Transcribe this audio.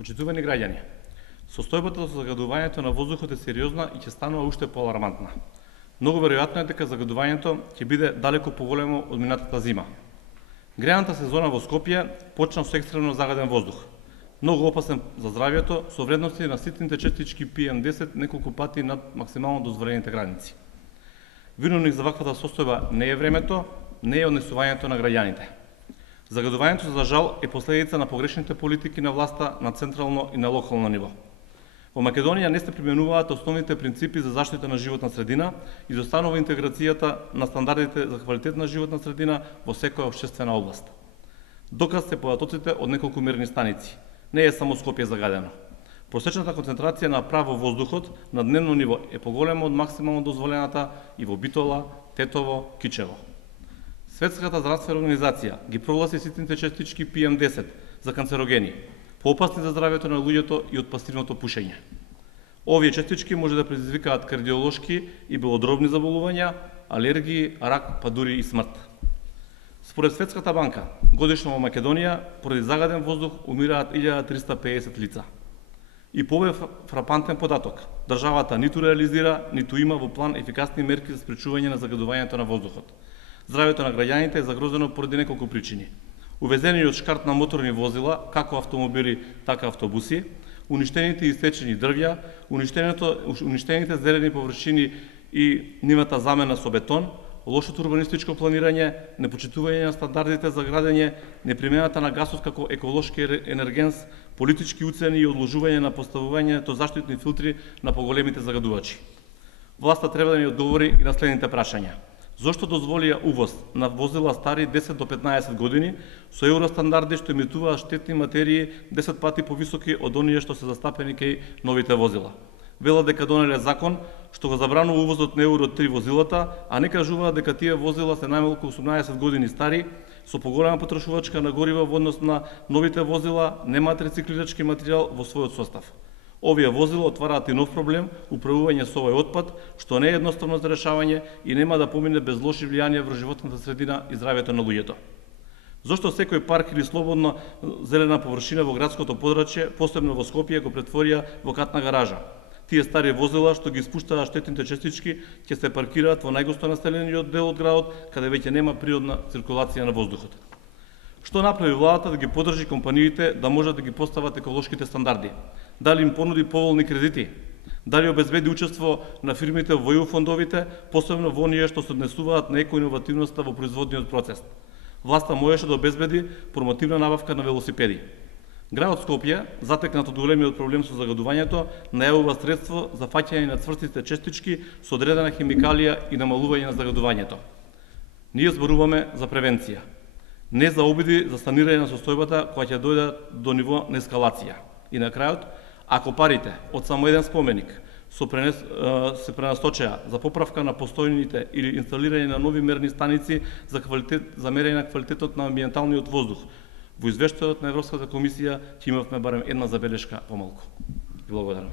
Почитувани граѓани, состојбата со загадувањето на воздухот е сериозна и ќе станува уште поалармантна. Многу веројатно е дека загадувањето ќе биде далеку поголемо од минатата зима. Грејаната сезона во Скопје почна со екстремно загаден воздух, многу опасен за здравјето, со вредности на ситните честички PM10 неколку пати над максимално дозволените граници. Виновник за ваквата состојба не е времето, не е однесувањето на граѓаните. Загадувањето, за жал, е последица на погрешните политики на власта на централно и на локално ниво. Во Македонија не се применуваат основните принципи за заштита на животна средина и изостанува интеграцијата на стандардите за квалитет на животна средина во секоја општествена област. Доказ се податоците од неколку мерни станици. Не е само Скопје загадено. Просечната концентрација на прах во воздухот на дневно ниво е поголема од максимално дозволената и во Битола, Тетово, Кичево. Светската здравствена организација ги прогласи ситните честички PM10 за канцерогени, поопасни за здравјето на луѓето и од пасивното пушење. Овие честички може да предизвикаат кардиолошки и белодробни заболувања, алергии, рак, па дури и смрт. Според Светската банка, годишно во Македонија поради загаден воздух умираат 1350 лица. И по фрапантен податок, државата ниту реализира, ниту има во план ефикасни мерки за спречување на загадувањето на воздухот. Здравјето на граѓаните е загрозено поради неколку причини. Увезениот шкарт на моторни возила, како автомобили, така автобуси, уништените и истечени дрвја, уништените зелени површини и нивната замена со бетон, лошото урбанистичко планирање, непочитување на стандардите за градење, непримената на гасот како еколошки енергенс, политички уцени и одложување на поставувањето заштитни филтри на поголемите загадувачи. Власта треба да ни одговори и на следните прашања. Зошто дозволија увоз на возила стари 10 до 15 години со евростандарди што емитуваат штетни материи 10 пати повисоки од оние што се застапени кај новите возила? Велат дека донеле закон што го забранува увозот на Евро 3 возилата, а не кажуваат дека тие возила се најмалку 18 години стари, со поголема потрошувачка на гориво во однос на новите возила, немаат рециклирачки материјал во својот состав. Овие возила отвараат и нов проблем, управување со овој отпад, што не е едноставно за решавање и нема да помине без лоши влијанија врз животната средина и здравјето на луѓето. Зошто секој парк или слободна зелена површина во градското подрачје, посебно во Скопје, го претворија во катна гаража? Тие стари возила што ги испуштаат штетните честички ќе се паркираат во најгусто населениот дел од градот, каде веќе нема природна циркулација на воздухот. Што направи владата да ги поддржи компаниите да можат да ги постават еколошките стандарди? Дали им понуди поволни кредити? Дали обезбеди учество на фирмите во ЕУ фондовите, посебно во оние што се однесуваат на екоиновативноста во производниот процес? Власта можеше да обезбеди промотивна набавка на велосипеди. Градот Скопје, затекнат од големиот проблем со загадувањето, најавува средство за фаќање на цврстите честички со одредена химикалија и намалување на загадувањето. Ние зборуваме за превенција, не за обиди за санирање на состојбата која ќе дојде до ниво на ескалација. И на крајот, ако парите од само еден споменик се пренасочеа за поправка на постојните или инсталирање на нови мерни станици за мерење на квалитетот на амбиенталниот воздух, во извештајот на Европската комисија ќе имавме барем една забелешка помалку. Благодарам.